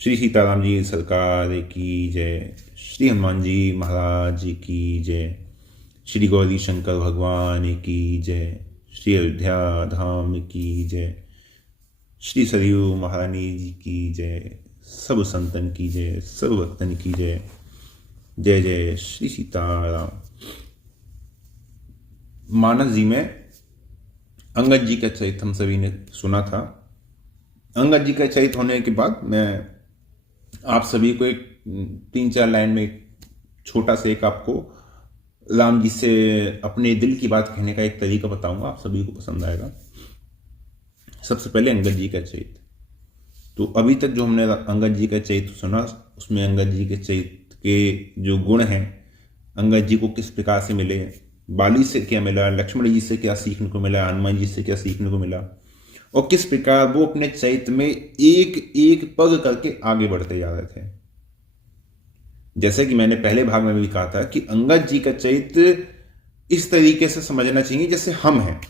श्री सीताराम जी सरकार की जय। श्री हनुमान जी महाराज की जय। श्री गौरी शंकर भगवान की जय। श्री अयोध्या धाम की जय। श्री सरयू महारानी जी की जय। सब संतन की जय, सब भक्तन की जय। जय जय श्री सीताराम। मानस जी में अंगद जी का चरित्र हम सभी ने सुना था। अंगद जी का चरित्र होने के बाद मैं आप सभी को एक 3-4 लाइन में एक छोटा सा एक आपको राम जी से अपने दिल की बात कहने का एक तरीका बताऊंगा, आप सभी को पसंद आएगा। सबसे पहले अंगद जी का चरित्र। तो अभी तक जो हमने अंगद जी का चरित्र सुना, उसमें अंगद जी के चरित्र के जो गुण हैं, अंगद जी को किस प्रकार से मिले, बाली से क्या मिला, लक्ष्मण जी से क्या सीखने को मिला, हनुमान जी से क्या सीखने को मिला, और किस प्रकार वो अपने चरित्र में एक एक पग करके आगे बढ़ते जा रहे थे। जैसे कि मैंने पहले भाग में भी कहा था कि अंगद जी का चरित्र इस तरीके से समझना चाहिए जैसे हम हैं।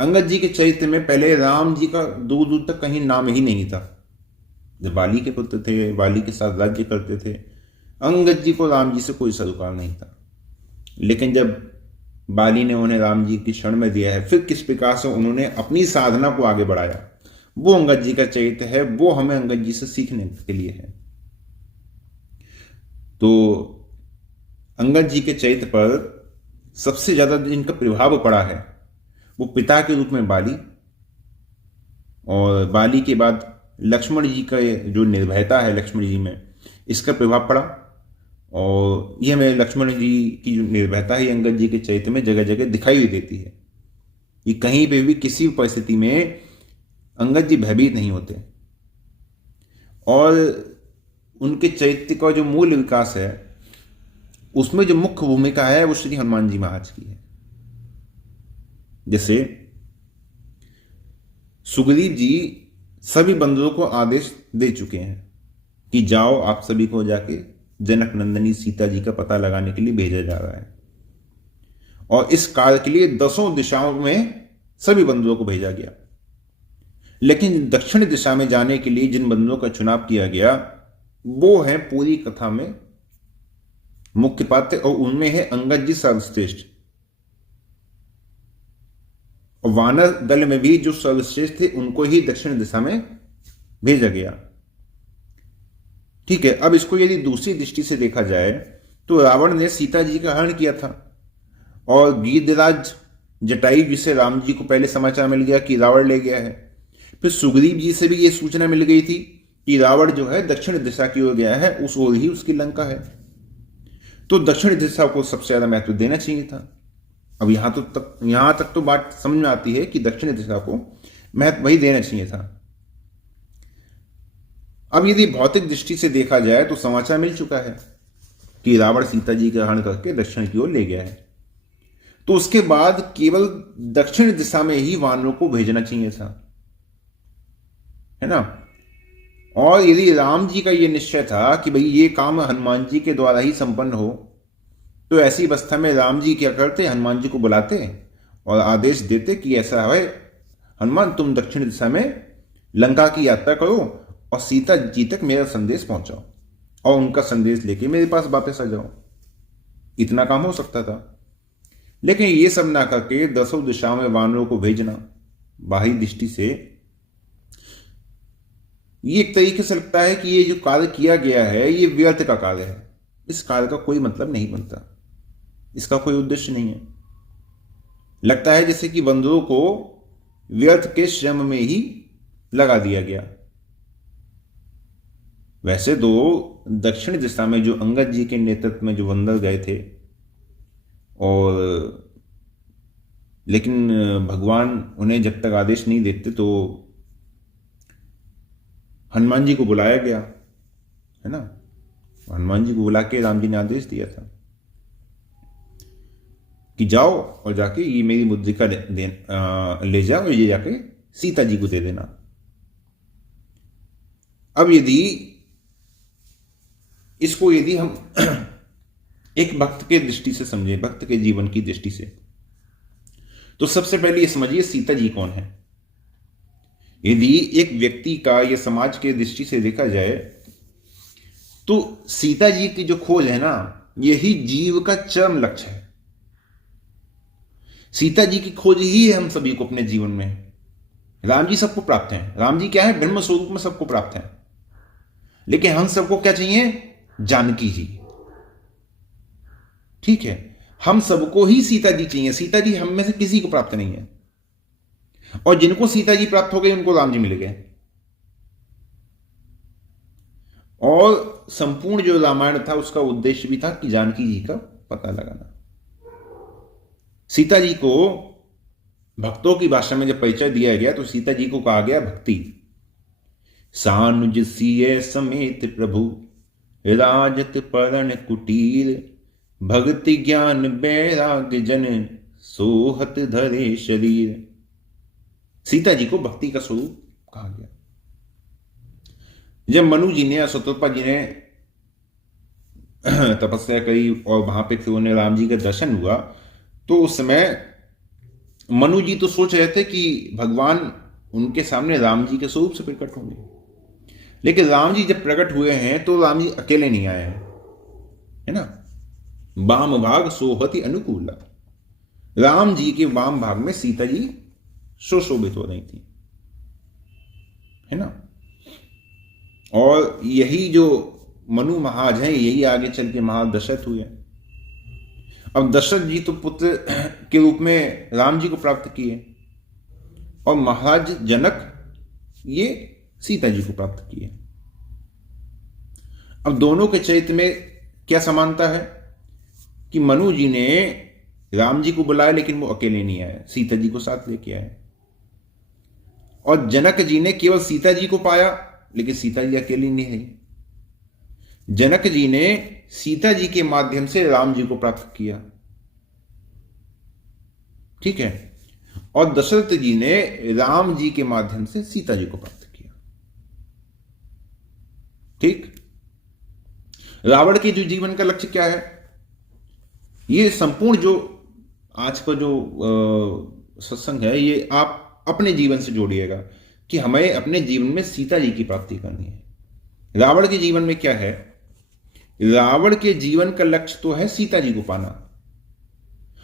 अंगद जी के चरित्र में पहले राम जी का दूर दूर तक कहीं नाम ही नहीं था। जब बाली के पुत्र थे, बाली के साथ राज्य करते थे, अंगद जी को राम जी से कोई सरोकार नहीं था। लेकिन जब बाली ने उन्हें राम जी की शरण में दिया है, फिर किस प्रकार से उन्होंने अपनी साधना को आगे बढ़ाया, वो अंगद जी का चरित्र है। वो हमें अंगद जी से सीखने के लिए है। तो अंगद जी के चरित्र पर सबसे ज्यादा जिनका प्रभाव पड़ा है वो पिता के रूप में बाली, और बाली के बाद लक्ष्मण जी का जो निर्भयता है लक्ष्मण जी में, इसका प्रभाव पड़ा। और यह हमें लक्ष्मण जी की जो निर्भयता है अंगद जी के चरित्र में जगह जगह दिखाई देती है कि कहीं पे भी किसी भी परिस्थिति में अंगद जी भयभीत नहीं होते। और उनके चरित्र का जो मूल विकास है उसमें जो मुख्य भूमिका है वो श्री हनुमान जी महाराज की है। जैसे सुग्रीव जी सभी बंधुओं को आदेश दे चुके हैं कि जाओ, आप सभी को जाके जनक नंदनी सीता जी का पता लगाने के लिए भेजा जा रहा है। और इस कार्य के लिए 10 दिशाओं में सभी बंधुओं को भेजा गया। लेकिन दक्षिण दिशा में जाने के लिए जिन बंधुओं का चुनाव किया गया वो है पूरी कथा में मुख्य पात्र, और उनमें है अंगद जी सर्वश्रेष्ठ। और वानर दल में भी जो सर्वश्रेष्ठ थे उनको ही दक्षिण दिशा में भेजा गया। ठीक है, अब इसको यदि दूसरी दृष्टि से देखा जाए तो रावण ने सीता जी का हरण किया था, और गिरिराज जटायु जी से राम जी को पहले समाचार मिल गया कि रावण ले गया है। फिर सुग्रीव जी से भी यह सूचना मिल गई थी कि रावण जो है दक्षिण दिशा की ओर गया है, उस ओर ही उसकी लंका है। तो दक्षिण दिशा को सबसे ज्यादा महत्व देना चाहिए था। अब यहां तक तो बात समझ में आती है कि दक्षिण दिशा को महत्व वही देना चाहिए था। अब यदि भौतिक दृष्टि से देखा जाए तो समाचार मिल चुका है कि रावण सीता जी का हरण करके दक्षिण की ओर ले गया है। तो उसके बाद केवल दक्षिण दिशा में ही वानरों को भेजना चाहिए था, है ना। और यदि राम जी का यह निश्चय था कि भाई ये काम हनुमान जी के द्वारा ही संपन्न हो, तो ऐसी अवस्था में राम जी क्या करते, हनुमान जी को बुलाते और आदेश देते कि ऐसा है हनुमान, तुम दक्षिण दिशा में लंका की यात्रा करो और सीता जी तक मेरा संदेश पहुंचाओ और उनका संदेश लेके मेरे पास वापस आ जाओ। इतना काम हो सकता था। लेकिन ये सब ना करके 10 दिशाओं में वानरों को भेजना बाहरी दृष्टि से ये एक तरीके से लगता है कि ये जो कार्य किया गया है ये व्यर्थ का कार्य है। इस कार्य का कोई मतलब नहीं बनता, इसका कोई उद्देश्य नहीं है। लगता है जैसे कि बंधुओं को व्यर्थ के श्रम में ही लगा दिया गया। वैसे तो दक्षिण दिशा में जो अंगद जी के नेतृत्व में जो बंदर गए थे, और लेकिन भगवान उन्हें जब तक आदेश नहीं देते तो हनुमान जी को बुलाया गया, है ना। हनुमान जी को बुला के राम जी ने आदेश दिया था कि जाओ और जाके ये मेरी मुद्रिका ले जाओ और ये जाके सीता जी को दे देना। अब यदि हम एक भक्त के दृष्टि से समझे, भक्त के जीवन की दृष्टि से, तो सबसे पहले ये समझिए सीता जी कौन है। यदि एक व्यक्ति का या समाज के दृष्टि से देखा जाए तो सीता जी की जो खोज है ना, यही जीव का चरम लक्ष्य है। सीता जी की खोज ही है हम सभी को अपने जीवन में। राम जी सबको प्राप्त हैं। राम जी क्या है? ब्रह्म स्वरूप में सबको प्राप्त है। लेकिन हम सबको क्या चाहिए? जानकी जी। ठीक है, हम सबको ही सीता जी चाहिए। सीता जी हम में से किसी को प्राप्त नहीं है। और जिनको सीता जी प्राप्त हो गए उनको राम जी मिल गए। और संपूर्ण जो रामायण था उसका उद्देश्य भी था कि जानकी जी का पता लगाना। सीता जी को भक्तों की भाषा में जब परिचय दिया गया तो सीता जी को कहा गया भक्ति। सानुज सिय समेत प्रभु राजत परण कुटीर, भक्ति ज्ञान बैराग्य जन सोहत धरे शरीर। सीता जी को भक्ति का स्वरूप कहा गया। जब मनु जी ने, शतरूपा जी ने तपस्या करी और वहां पे फिर उन्हें राम जी का दर्शन हुआ, तो उस समय मनु जी तो सोच रहे थे कि भगवान उनके सामने राम जी के स्वरूप से प्रकट होंगे। लेकिन राम जी जब प्रकट हुए हैं तो राम जी अकेले नहीं आए हैं, है ना। वाम भाग सोहति अनुकूल, राम जी के वाम भाग में सीता जी सुशोभित हो रही थी, है ना। और यही जो मनु महाराज हैं, यही आगे चल के महाराज दशरथ हुए। अब दशरथ जी तो पुत्र के रूप में राम जी को प्राप्त किए, और महाराज जनक ये सीता जी को प्राप्त किए। अब दोनों के चरित्र में क्या समानता है कि मनु जी ने राम जी को बुलाया लेकिन वो अकेले नहीं आए, सीता जी को साथ लेके आए। और जनक जी ने केवल सीता जी को पाया लेकिन सीता जी अकेली नहीं रही। जनक जी ने सीता जी के माध्यम से राम जी को प्राप्त किया, ठीक है। और दशरथ जी ने राम जी के माध्यम से सीता जी को प्राप्त किया, ठीक। रावण के जो जीवन का लक्ष्य क्या है, ये संपूर्ण जो आज का जो सत्संग है, ये आप अपने जीवन से जोड़िएगा कि हमें अपने जीवन में सीता जी की प्राप्ति करनी है। रावण के जीवन में क्या है? रावण के जीवन का लक्ष्य तो है सीता जी को पाना,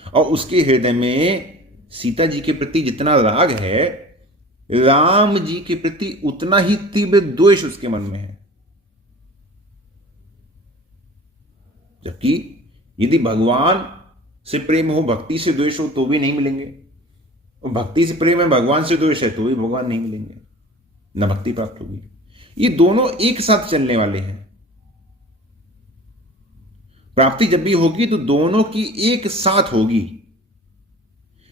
और उसके हृदय में सीता जी के प्रति जितना राग है, राम जी के प्रति उतना ही तीव्र द्वेष उसके मन में है। जबकि यदि भगवान से प्रेम हो, भक्ति से द्वेष हो तो भी नहीं मिलेंगे, और भक्ति से प्रेम है, भगवान से द्वेष है तो भी भगवान नहीं मिलेंगे, न भक्ति प्राप्त होगी। ये दोनों एक साथ चलने वाले हैं। प्राप्ति जब भी होगी तो दोनों की एक साथ होगी।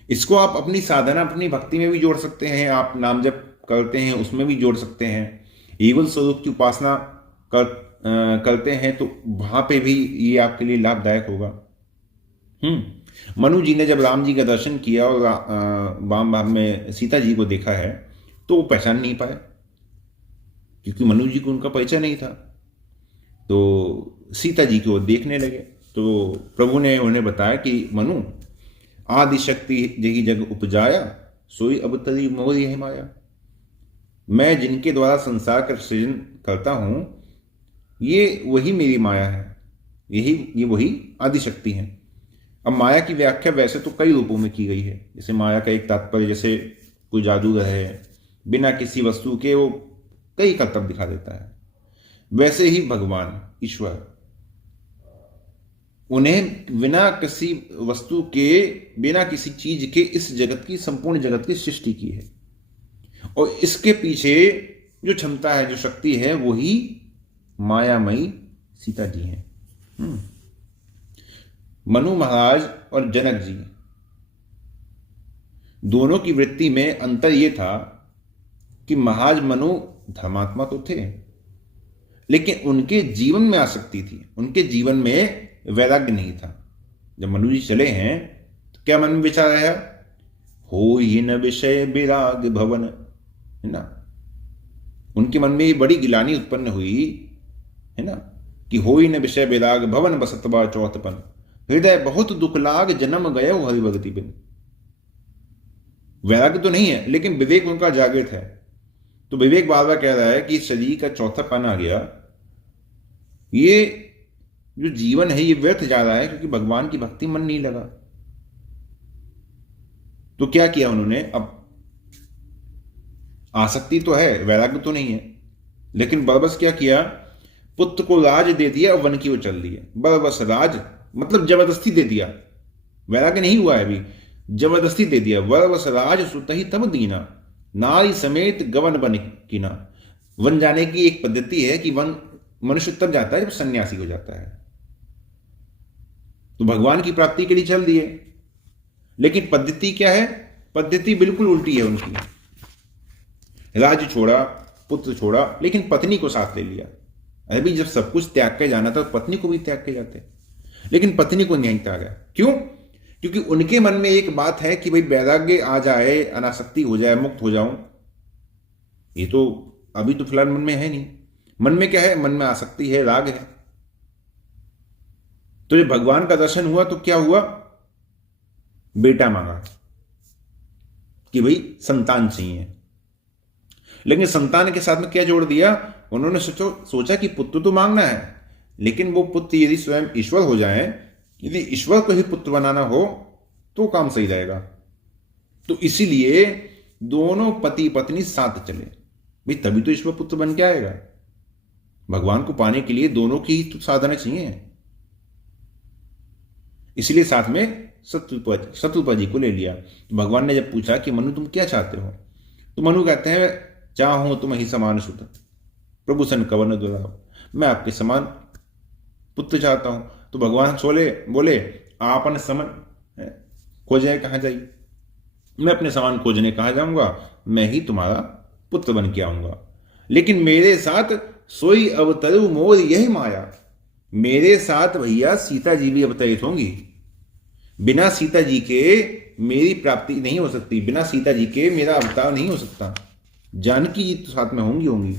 इसको आप अपनी साधना, अपनी भक्ति में भी जोड़ सकते हैं। आप नाम जप करते हैं उसमें भी जोड़ सकते हैं। ईवल स्वरूप की उपासना करते हैं तो वहां पे भी ये आपके लिए लाभदायक होगा। मनु जी ने जब राम जी का दर्शन किया और वाम भाग में सीता जी को देखा है तो वो पहचान नहीं पाए, क्योंकि मनु जी को उनका परिचय नहीं था। तो सीता जी को देखने लगे तो प्रभु ने उन्हें बताया कि मनु, आदि शक्ति जही जग उपजाया, सोई अब तरी मोरी है माया। मैं जिनके द्वारा संसार का सृजन करता हूं, ये वही मेरी माया है, ये वही आदि शक्ति है। अब माया की व्याख्या वैसे तो कई रूपों में की गई है। जैसे माया का एक तात्पर्य, जैसे कोई जादूगर है, बिना किसी वस्तु के वो कई कर्तव्य दिखा देता है, वैसे ही भगवान ईश्वर, उन्हें बिना किसी वस्तु के, बिना किसी चीज के इस जगत की, संपूर्ण जगत की सृष्टि की है। और इसके पीछे जो क्षमता है, जो शक्ति है, वही मायामयी सीता जी हैं। मनु महाराज और जनक जी दोनों की वृत्ति में अंतर यह था कि महाराज मनु धर्मात्मा तो थे, लेकिन उनके जीवन में आसक्ति थी, उनके जीवन में वैराग्य नहीं था। जब मनु जी चले हैं तो क्या मन में विचार आया? हो ही न विषय विराग भवन, है ना। उनके मन में बड़ी गिलानी उत्पन्न हुई, है ना, कि हो ही न विषय विराग भवन बसतबा चौथपन, हृदय बहुत दुख लाग जन्म गए हरिभक्ति बिन। वैराग्य तो नहीं है लेकिन विवेक उनका जागृत है। तो विवेक बार बार कह रहा है कि शरीर का चौथापन आ गया, ये जो जीवन है ये व्यर्थ जा रहा है क्योंकि भगवान की भक्ति मन नहीं लगा। तो क्या किया उन्होंने, अब आसक्ति तो है, वैराग्य तो नहीं है, लेकिन बरबस क्या किया, पुत्र को राज दे दिया, वन की ओर चल दिए। बरबस राज मतलब जबरदस्ती दे दिया, वैराग्य नहीं हुआ है अभी, जबरदस्ती दे दिया। बरबस राज सुतहि तब दीना, नारी समेत गवन बन कीना। वन जाने की एक पद्धति है कि वन मनुष्य तब जाता है जब सन्यासी हो जाता है। तो भगवान की प्राप्ति के लिए चल दिए, लेकिन पद्धति क्या है, पद्धति बिल्कुल उल्टी है उनकी। राज्य छोड़ा, पुत्र छोड़ा, लेकिन पत्नी को साथ ले लिया। अभी जब सब कुछ त्याग के जाना था तो पत्नी को भी त्याग के जाते, लेकिन पत्नी को नहीं त्यागा। क्यों? क्योंकि उनके मन में एक बात है कि भाई वैराग्य आ जाए, अनासक्ति हो जाए, मुक्त हो जाऊं। ये तो अभी तो फिलहाल मन में है नहीं। मन में क्या है, मन में आसक्ति है, राग है। तो जब भगवान का दर्शन हुआ तो क्या हुआ, बेटा मांगा कि भाई संतान चाहिए, लेकिन संतान के साथ में क्या जोड़ दिया उन्होंने, सोचा कि पुत्र तो मांगना है, लेकिन वो पुत्र यदि स्वयं ईश्वर हो जाए, यदि ईश्वर को ही पुत्र बनाना हो तो काम सही रहेगा। तो इसीलिए दोनों पति पत्नी साथ चले, भाई तभी तो ईश्वर पुत्र बन के आएगा। भगवान को पाने के लिए दोनों की ही तो साधना चाहिए। इसलिए साथ में शत्रुपा जी को ले लिया। तो भगवान ने जब पूछा कि मनु तुम क्या चाहते हो, तो मनु कहते हैं चाहूं तुम ही समान सुत प्रभु सन कवन दुराव, मैं आपके समान पुत्र चाहता हूं। तो भगवान बोले आपन समन खोजे कहां जाइए, मैं अपने समान खोजने कहां जाऊंगा, मैं ही तुम्हारा पुत्र बन के आऊंगा। लेकिन मेरे साथ सोई अवतरु मोर यही माया, मेरे साथ भैया सीता जी भी अवतरित होंगी। बिना सीता जी के मेरी प्राप्ति नहीं हो सकती, बिना सीता जी के मेरा अवतार नहीं हो सकता। जानकी जी तो साथ में होंगी।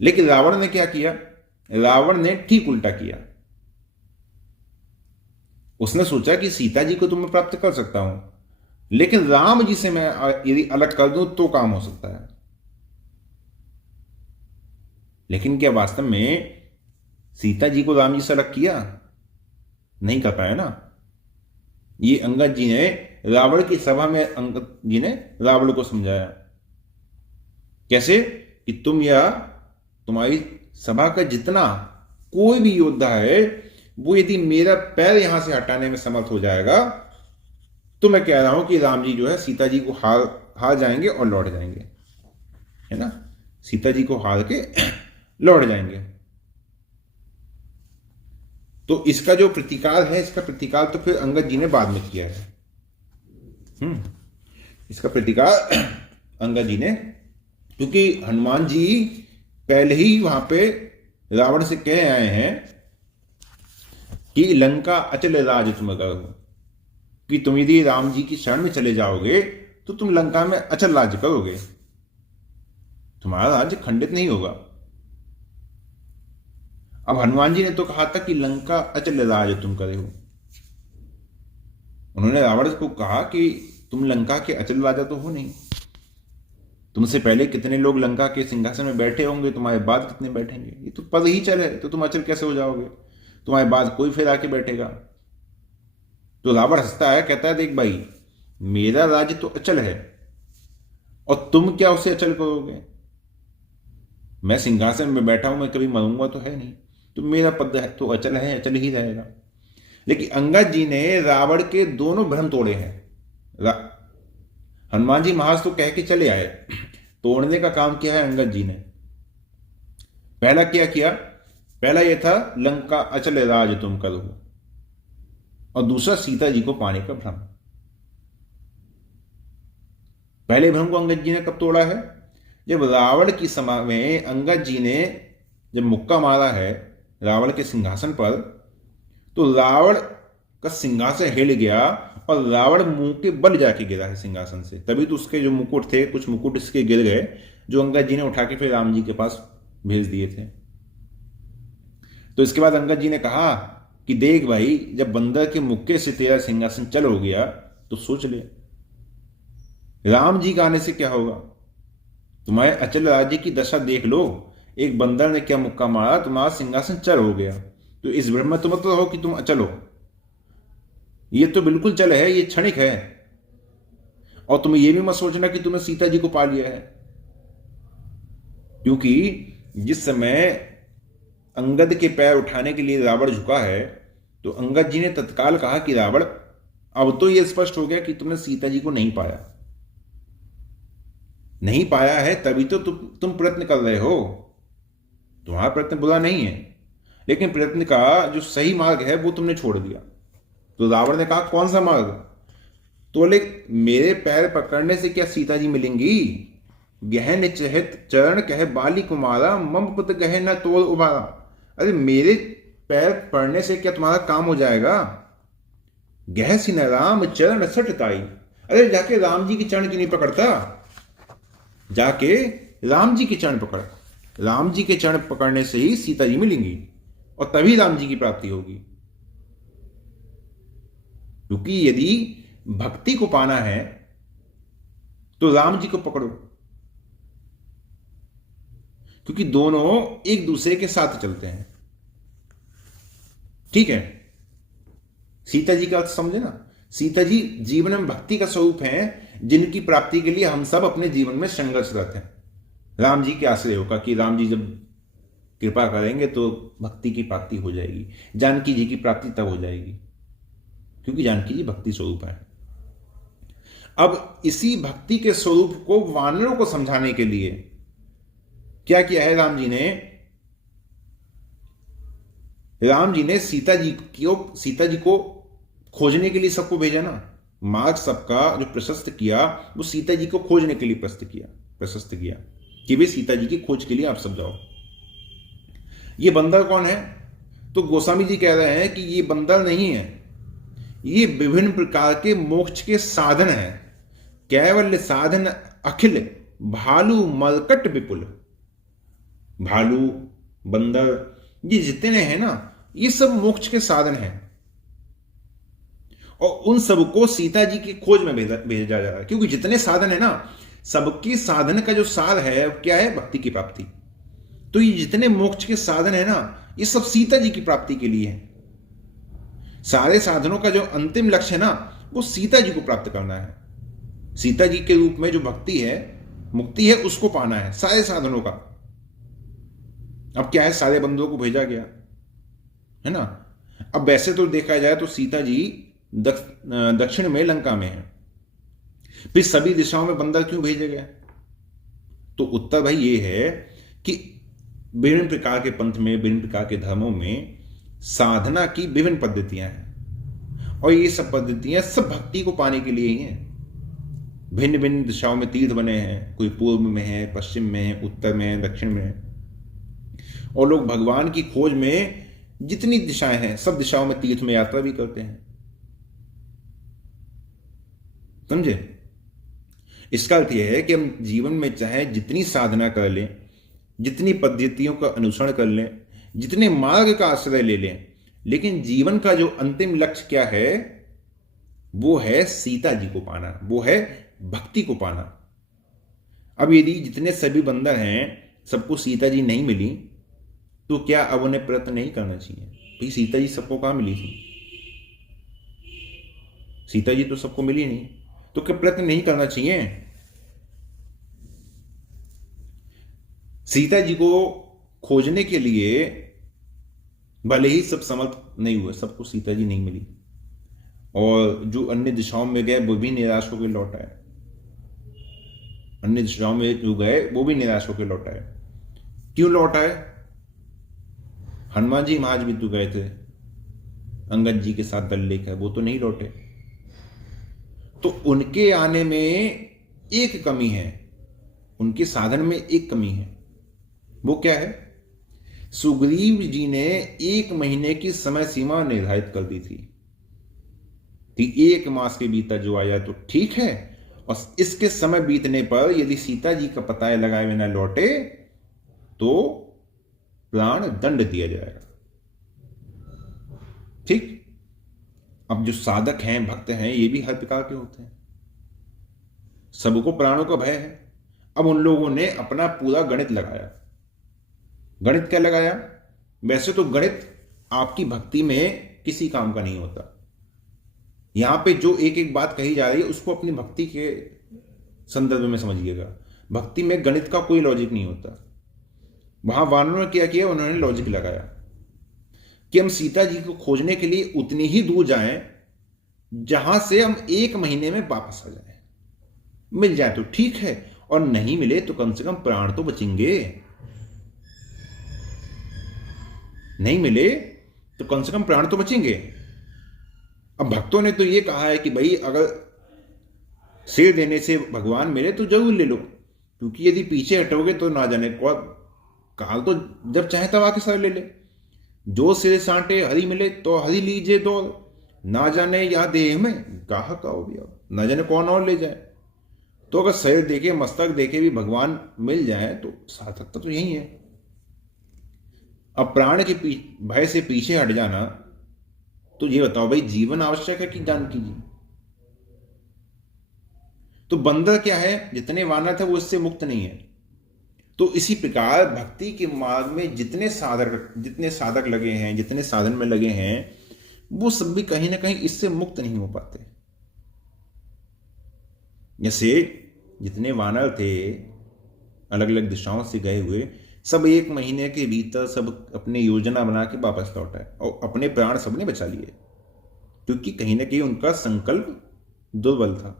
लेकिन रावण ने क्या किया, रावण ने ठीक उल्टा किया। उसने सोचा कि सीता जी को तो मैं प्राप्त कर सकता हूं, लेकिन राम जी से मैं यदि अलग कर दूं तो काम हो सकता है। लेकिन क्या वास्तव में सीता जी को राम जी से अलग किया? नहीं कर पाया ना। ये अंगद जी ने रावण की सभा में अंगद जी ने रावण को समझाया। कैसे? कि तुम या तुम्हारी सभा का जितना कोई भी योद्धा है, वो यदि मेरा पैर यहां से हटाने में समर्थ हो जाएगा तो मैं कह रहा हूं कि राम जी जो है सीता जी को हार जाएंगे और लौट जाएंगे, है ना। सीता जी को हार के लौट जाएंगे। तो इसका जो प्रतिकार है, इसका प्रतिकार तो फिर अंगद जी ने बाद में किया है। इसका प्रतिकार अंगद जी ने, क्योंकि हनुमान जी पहले ही वहां पे रावण से कह आए हैं कि लंका अचल राज तुम करो, कि तुम यदि राम जी की शरण में चले जाओगे तो तुम लंका में अचल राज करोगे, तुम्हारा राज्य खंडित नहीं होगा। अब हनुमान जी ने तो कहा था कि लंका अचल राज तुम करे हो। उन्होंने रावण को कहा कि तुम लंका के अचल राजा तो हो नहीं, तुमसे पहले कितने लोग लंका के सिंहासन में बैठे होंगे, तुम्हारे बाद कितने बैठेंगे, ये तो पद ही चल है, तो तुम अचल कैसे हो जाओगे, तुम्हारे बाद कोई फिर आके बैठेगा। तो रावण हंसता है, कहता है देख भाई, मेरा राज्य तो अचल है और तुम क्या उसे अचल करोगे, मैं सिंहासन में बैठा हूं, मैं कभी मरूंगा तो है नहीं, तो मेरा पद है तो अचल है, अचल ही रहेगा। लेकिन अंगद जी ने रावण के दोनों भ्रम तोड़े हैं। हनुमान जी महाराज तो कह के चले आए, तोड़ने का काम किया है अंगद जी ने। पहला क्या किया, पहला यह था लंका अचल राज तुम करो, और दूसरा सीता जी को पाने का भ्रम। पहले भ्रम को अंगद जी ने कब तोड़ा है, जब रावण की सभा में अंगद जी ने जब मुक्का मारा है रावण के सिंहासन पर, तो रावण का सिंहासन हिल गया और रावण मुंह के बल जाके गिरा है सिंहासन से। तभी तो उसके जो मुकुट थे, कुछ मुकुट इसके गिर गए, जो अंगद जी ने उठा के फिर राम जी के पास भेज दिए थे। तो इसके बाद अंगद जी ने कहा कि देख भाई, जब बंदर के मुक्के से तेरा सिंहासन चल हो गया तो सोच ले, राम जी का आने से क्या होगा, तुम्हारे अचल राज्य की दशा देख लो। एक बंदर ने क्या मुक्का मारा, तुम्हारा सिंहासन चल हो गया। तो इस भ्रम में तुम तो हो कि तुम अचल हो, ये तो बिल्कुल चल है, ये क्षणिक है। और तुम ये भी मत सोचना कि तुमने सीता जी को पा लिया है, क्योंकि जिस समय अंगद के पैर उठाने के लिए रावण झुका है, तो अंगद जी ने तत्काल कहा कि रावण, अब तो यह स्पष्ट हो गया कि तुमने सीता जी को नहीं पाया। नहीं पाया है तभी तो तुम प्रयत्न कर रहे हो। तुम्हारा प्रयत्न बुरा नहीं है, लेकिन प्रयत्न का जो सही मार्ग है वो तुमने छोड़ दिया। तो रावण ने कहा, कौन सा मार्ग? तो बोले, मेरे पैर पकड़ने से क्या सीता जी मिलेंगी? गहन चहित चरण कह बाली कुमारा, मम पुत गहे न तोड़ उबारा। अरे मेरे पैर पड़ने से क्या तुम्हारा काम हो जाएगा? गह सी न राम चरण सटताई। अरे जाके राम जी के चरण क्यों नहीं पकड़ता? जाके राम जी के चरण पकड़। राम जी के चरण पकड़ने से ही सीता जी मिलेंगी और तभी राम जी की प्राप्ति होगी। क्योंकि यदि भक्ति को पाना है तो राम जी को पकड़ो, क्योंकि दोनों एक दूसरे के साथ चलते हैं। ठीक है, सीता जी का अर्थ समझे ना। सीता जी जीवन में भक्ति का स्वरूप हैं, जिनकी प्राप्ति के लिए हम सब अपने जीवन में संघर्षरत हैं। राम जी के आश्रय होगा कि राम जी जब कृपा करेंगे तो भक्ति की प्राप्ति हो जाएगी। जानकी जी की प्राप्ति तब हो जाएगी, क्योंकि जानकी जी भक्ति स्वरूप है। अब इसी भक्ति के स्वरूप को वानरों को समझाने के लिए क्या किया है राम जी ने सीता जी को खोजने के लिए सबको भेजा ना। मार्ग सबका जो प्रशस्त किया वो सीता जी को खोजने के लिए प्रशस्त किया कि वे सीता जी की खोज के लिए आप सब जाओ। ये बंदर कौन है? तो गोस्वामी जी कह रहे हैं कि ये बंदर नहीं है, ये विभिन्न प्रकार के मोक्ष के साधन हैं। कैवल्य साधन अखिल भालू मलकट विपुल। भालू, बंदर, ये जितने हैं ना, ये सब मोक्ष के साधन हैं, और उन सबको सीता जी की खोज में भेजा जा रहा है। क्योंकि जितने साधन है ना, सबकी साधन का जो सार है क्या है? भक्ति की प्राप्ति। तो ये जितने मोक्ष के साधन है ना, ये सब सीता जी की प्राप्ति के लिए है। सारे साधनों का जो अंतिम लक्ष्य है ना, वो सीता जी को प्राप्त करना है। सीता जी के रूप में जो भक्ति है, मुक्ति है, उसको पाना है सारे साधनों का। अब क्या है, सारे बंधुओं को भेजा गया है ना। अब वैसे तो देखा जाए तो सीता जी दक्षिण में लंका में है, फिर सभी दिशाओं में बंदर क्यों भेजे गए? तो उत्तर भाई ये है कि विभिन्न प्रकार के पंथ में, विभिन्न प्रकार के धर्मों में साधना की विभिन्न पद्धतियां हैं, और ये सब पद्धतियां सब भक्ति को पाने के लिए ही हैं। भिन्न भिन्न दिशाओं में तीर्थ बने हैं, कोई पूर्व में है, पश्चिम में है, उत्तर में है, दक्षिण में है, और लोग भगवान की खोज में जितनी दिशाएं हैं सब दिशाओं में तीर्थ में यात्रा भी करते हैं। समझे? इसका अर्थ यह है कि हम जीवन में चाहे जितनी साधना कर लें, जितनी पद्धतियों का अनुसरण कर लें, जितने मार्ग का आश्रय ले लें, लेकिन जीवन का जो अंतिम लक्ष्य क्या है? वो है सीता जी को पाना, वो है भक्ति को पाना। अब यदि जितने सभी बंदर हैं सबको सीता जी नहीं मिली, तो क्या अब उन्हें प्रयत्न नहीं करना चाहिए? भाई सीता जी सबको कहां मिली थी? सीता जी तो सबको मिली नहीं, तो क्या प्रयत्न नहीं करना चाहिए? सीता जी को खोजने के लिए भले ही सब समर्थ नहीं हुए, सबको सीता जी नहीं मिली, और जो अन्य दिशाओं में गए वो भी निराश होकर लौट आए। अन्य दिशाओं में जो गए वो भी निराश होकर लौट आए। क्यों लौट आए? हनुमान जी महाराज भी तो गए थे अंगद जी के साथ दल लेकर, वो तो नहीं लौटे। तो उनके आने में एक कमी है, उनके साधन में एक कमी है। वो क्या है? सुग्रीव जी ने 1 महीने की समय सीमा निर्धारित कर दी थी कि 1 मास के भीतर जो आया तो ठीक है, और इसके समय बीतने पर यदि सीता जी का पता लगाए बिना लौटे तो प्राण दंड दिया जाएगा। ठीक? अब जो साधक हैं, भक्त हैं, ये भी हर प्रकार के होते हैं, सबको प्राणों का भय है। अब उन लोगों ने अपना पूरा गणित लगाया गणित क्या लगाया? वैसे तो गणित आपकी भक्ति में किसी काम का नहीं होता। यहां पे जो एक एक बात कही जा रही है उसको अपनी भक्ति के संदर्भ में समझिएगा। भक्ति में गणित का कोई लॉजिक नहीं होता। वहां वानरों ने क्या किया, उन्होंने लॉजिक लगाया कि हम सीता जी को खोजने के लिए उतनी ही दूर जाएं जहां से हम 1 महीने में वापस आ जाएं। मिल जाए तो ठीक है, और नहीं मिले तो कम से कम प्राण तो बचेंगे। नहीं मिले तो कम से कम प्राण तो बचेंगे। अब भक्तों ने तो ये कहा है कि भाई अगर सिर देने से भगवान मिले तो जरूर ले लो, क्योंकि यदि पीछे हटोगे तो ना जाने कौन काल तो जब चाहे तब आके सर ले ले। जो सिर साटे हरि मिले तो हरि लीजिए, तो ना जाने या देह में गाहक आओ भी आओ, ना जाने कौन और ले जाए। तो अगर शरीर देखे मस्तक देखे भी भगवान मिल जाए तो सार्थकता तो यही है। अब प्राण के भय से पीछे हट जाना, तो ये बताओ भाई जीवन आवश्यक है कि जानकी जी? तो बंदर क्या है, जितने वानर थे वो इससे मुक्त नहीं है। तो इसी प्रकार भक्ति के मार्ग में जितने साधक लगे हैं, जितने साधन में लगे हैं, वो सब भी कहीं ना कहीं इससे मुक्त नहीं हो पाते। जैसे जितने वानर थे अलग अलग दिशाओं से गए हुए, सब 1 महीने के भीतर सब अपनी योजना बना के वापस लौट आए और अपने प्राण सबने बचा लिए, क्योंकि कहीं ना कहीं उनका संकल्प दुर्बल था।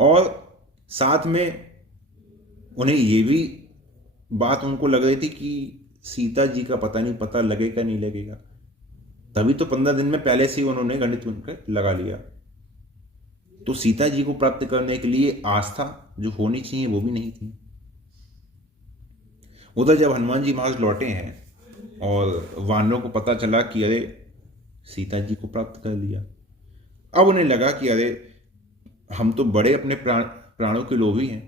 और साथ में उन्हें ये भी बात उनको लग रही थी कि सीता जी का पता लगेगा नहीं लगेगा, तभी तो 15 दिन में पहले से ही उन्होंने गणित उनकर लगा लिया। तो सीता जी को प्राप्त करने के लिए आस्था जो होनी चाहिए वो भी नहीं थी। उधर जब हनुमान जी महाराज लौटे हैं और वानरों को पता चला कि अरे सीता जी को प्राप्त कर लिया, अब उन्हें लगा कि अरे हम तो बड़े अपने प्राणों के लोभी हैं,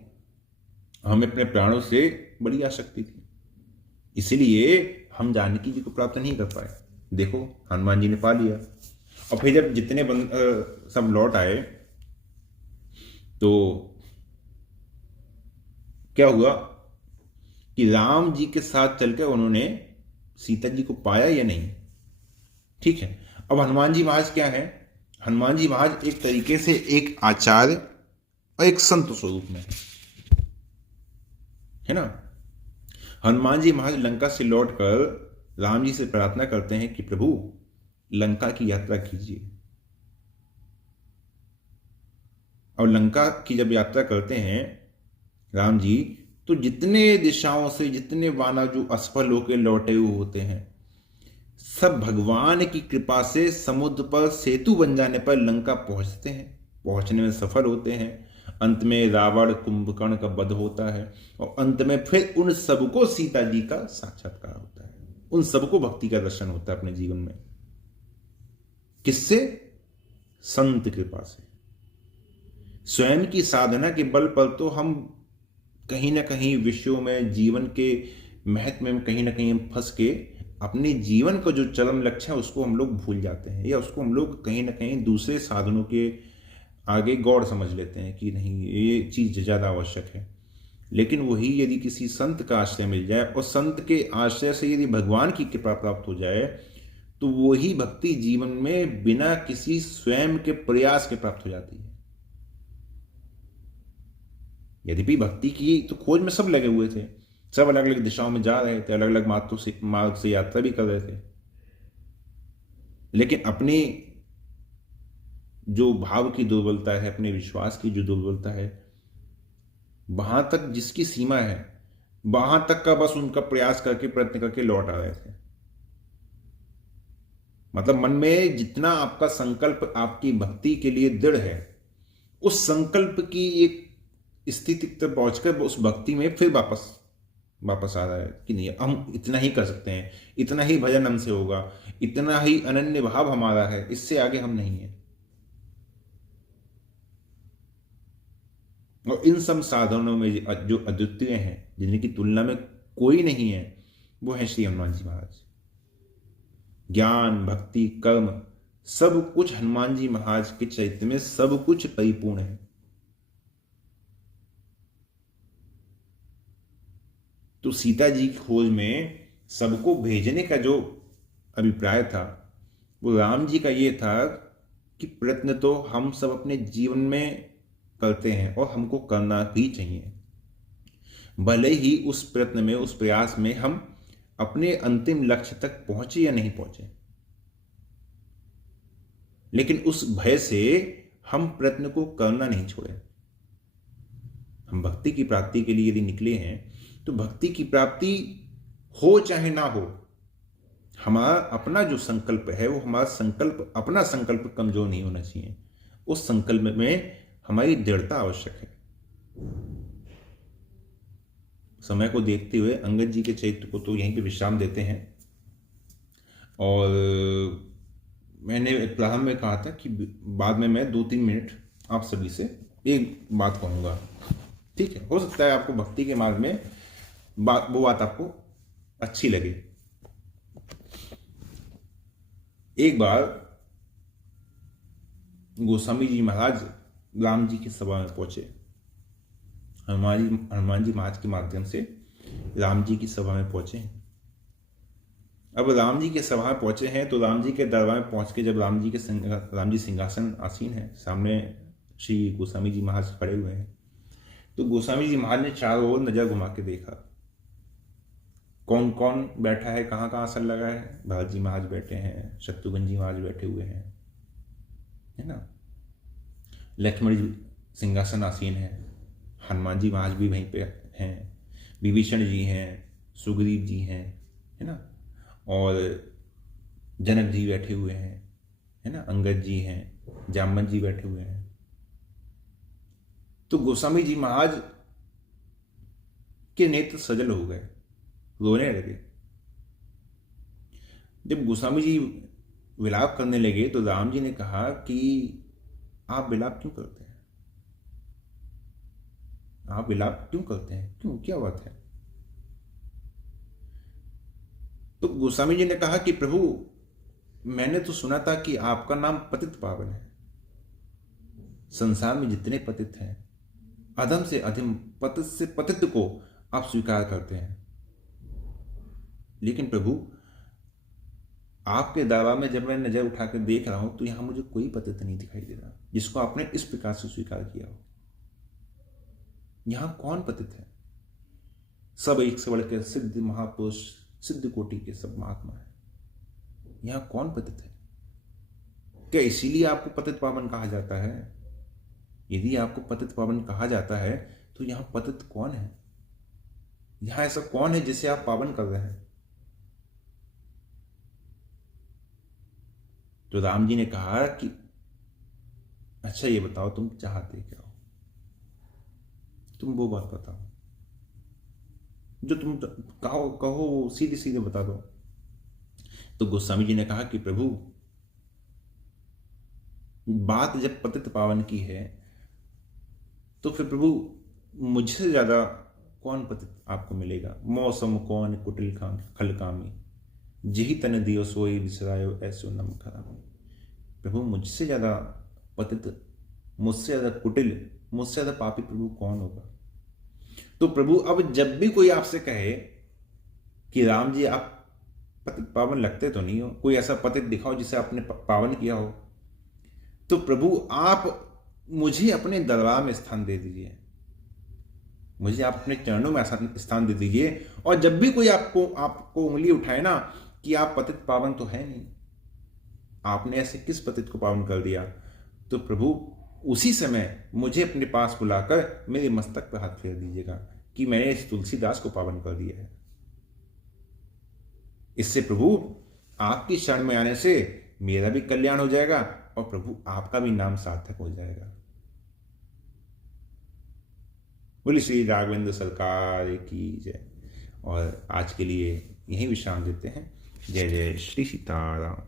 हमें अपने प्राणों से बड़ी आसक्ति थी, इसीलिए हम जानकी जी को प्राप्त नहीं कर पाए। देखो हनुमान जी ने पा लिया। और फिर जब जितने सब लौट आए तो क्या हुआ कि राम जी के साथ चलकर उन्होंने सीता जी को पाया या नहीं? ठीक है। अब हनुमान जी महाराज क्या है? हनुमान जी महाराज एक तरीके से एक आचार्य और एक संत स्वरूप में है ना। हनुमान जी महाराज लंका से लौटकर राम जी से प्रार्थना करते हैं कि प्रभु लंका की यात्रा कीजिए। और लंका की जब यात्रा करते हैं राम जी, तो जितने दिशाओं से जितने वानर जो असफल होकर लौटे हुए होते हैं, सब भगवान की कृपा से समुद्र पर सेतु बन जाने पर लंका पहुंचते हैं, पहुंचने में सफल होते हैं। अंत में रावण कुंभकर्ण का वध होता है और अंत में फिर उन सबको सीता जी का साक्षात्कार होता है, उन सबको भक्ति का दर्शन होता है अपने जीवन में। किससे? संत कृपा से। स्वयं की साधना के बल पर तो हम कहीं ना कहीं विषयों में, जीवन के महत्व में कहीं ना कहीं फंस के अपने जीवन का जो चरम लक्ष्य है उसको हम लोग भूल जाते हैं, या उसको हम लोग कहीं ना कहीं दूसरे साधनों के आगे गौड़ समझ लेते हैं कि नहीं ये चीज ज्यादा आवश्यक है। लेकिन वही यदि किसी संत का आश्रय मिल जाए और संत के आश्रय से यदि भगवान की कृपा प्राप्त हो जाए, तो वही भक्ति जीवन में बिना किसी स्वयं के प्रयास के प्राप्त हो जाती है। यद्यपि भक्ति की तो खोज में सब लगे हुए थे, सब अलग अलग दिशाओं में जा रहे थे, अलग अलग मार्ग से यात्रा भी कर रहे थे, लेकिन अपनी जो भाव की दुर्बलता है, अपने विश्वास की जो दुर्बलता है, वहां तक जिसकी सीमा है वहां तक का बस उनका प्रयास करके प्रयत्न करके लौट आ रहे थे। मतलब मन में जितना आपका संकल्प आपकी भक्ति के लिए दृढ़ है, उस संकल्प की एक स्थिति तक पहुंचकर उस भक्ति में फिर वापस आ रहा है कि नहीं हम इतना ही कर सकते हैं, इतना ही भजन हमसे होगा, इतना ही अनन्य भाव हमारा है, इससे आगे हम नहीं है। और इन सब साधनों में जो अद्वितीय हैं, जिनकी तुलना में कोई नहीं है, वो है श्री हनुमान जी महाराज। ज्ञान, भक्ति, कर्म सब कुछ हनुमान जी महाराज के चरित्र में सब कुछ परिपूर्ण है। तो सीता जी की खोज में सबको भेजने का जो अभिप्राय था वो राम जी का ये था कि प्रयत्न तो हम सब अपने जीवन में करते हैं और हमको करना भी चाहिए, भले ही उस प्रयत्न में, उस प्रयास में हम अपने अंतिम लक्ष्य तक पहुंचे या नहीं पहुंचे, लेकिन उस भय से हम प्रयत्न को करना नहीं छोड़े। हम भक्ति की प्राप्ति के लिए यदि निकले हैं तो भक्ति की प्राप्ति हो चाहे ना हो, हमारा अपना जो संकल्प है वो हमारा संकल्प, अपना संकल्प कमजोर नहीं होना चाहिए। उस संकल्प में हमारी दृढ़ता आवश्यक है। समय को देखते हुए अंगद जी के चरित्र को तो यहीं पे विश्राम देते हैं। और मैंने प्रारंभ में कहा था कि बाद में मैं 2-3 मिनट आप सभी से एक बात कहूँगा, ठीक है? हो सकता है आपको भक्ति के मार्ग में वो बात आपको अच्छी लगे। एक बार गोस्वामी जी महाराज राम जी की सभा में पहुंचे। हनुमान जी महाराज के माध्यम से राम जी की सभा में पहुंचे। अब राम जी के सभा में पहुंचे हैं तो राम जी के दरबार में पहुंच के जब राम जी सिंहासन आसीन है, सामने श्री गोस्वामी जी महाराज खड़े हुए हैं, तो गोस्वामी जी महाराज ने चारों ओर नजर घुमा के देखा, कौन कौन बैठा है, कहाँ कहाँ आसन लगा है। भरत जी महाराज बैठे हैं, शत्रुघ्न जी महाराज बैठे हुए हैं, है ना, लक्ष्मण जी सिंहासन आसीन है, हनुमान जी महाराज भी वहीं पे हैं, विभीषण जी हैं, सुग्रीव जी हैं, है ना, और जनक जी बैठे हुए हैं, है ना, अंगद जी हैं, जामवंत जी बैठे हुए हैं। तो गोस्वामी जी महाराज के नेत्र सजल हो गए, रोने लगे। जब गोस्वामी जी विलाप करने लगे तो राम जी ने कहा कि आप विलाप क्यों करते हैं? आप विलाप क्यों करते हैं? क्यों, क्या बात है? तो गोस्वामी जी ने कहा कि प्रभु, मैंने तो सुना था कि आपका नाम पतित पावन है। संसार में जितने पतित हैं, अधम से अधम, पतित से पतित को आप स्वीकार करते हैं, लेकिन प्रभु आपके दरबार में जब मैं नजर उठाकर देख रहा हूं तो यहां मुझे कोई पतित नहीं दिखाई दे रहा जिसको आपने इस प्रकार से स्वीकार किया हो। यहां कौन पतित है? सब एक से बढ़कर सिद्ध महापुरुष, सिद्ध कोटि के सब महात्मा है। यहां कौन पतित है? क्या इसीलिए आपको पतित पावन कहा जाता है? यदि आपको पतित पावन कहा जाता है तो यहां पतित कौन है? यहां ऐसा कौन है जिसे आप पावन कर रहे हैं? तो राम जी ने कहा कि अच्छा ये बताओ, तुम चाहते क्या हो? तुम वो बात बताओ जो तुम कहो, सीधे सीधे बता दो। तो गोस्वामी जी ने कहा कि प्रभु, बात जब पतित पावन की है तो फिर प्रभु मुझसे ज्यादा कौन पतित आपको मिलेगा? मौसम कौन कुटिल खल कामी, यही तन दियो सोई विसरायो ऐसो नम खरामी। प्रभु मुझसे ज्यादा पतित, मुझसे ज्यादा कुटिल, मुझसे ज्यादा पापी प्रभु कौन होगा? तो प्रभु अब जब भी कोई आपसे कहे कि राम जी आप पतित पावन लगते तो नहीं हो, कोई ऐसा पतित दिखाओ जिसे आपने पावन किया हो, तो प्रभु आप मुझे अपने दरबार में स्थान दे दीजिए, मुझे आप अपने चरणों में स्थान दे दीजिए। और जब भी कोई आपको उंगली उठाए ना कि आप पतित पावन तो है नहीं, आपने ऐसे किस पतित को पावन कर दिया, तो प्रभु उसी समय मुझे अपने पास बुलाकर मेरे मस्तक पर हाथ फेर दीजिएगा कि मैंने इस तुलसीदास को पावन कर दिया है। इससे प्रभु आपकी शरण में आने से मेरा भी कल्याण हो जाएगा और प्रभु आपका भी नाम सार्थक हो जाएगा। बोली श्री राघवेंद्र सरकार की जय। और आज के लिए यही विश्राम देते हैं। जय जय श्री सीताराम।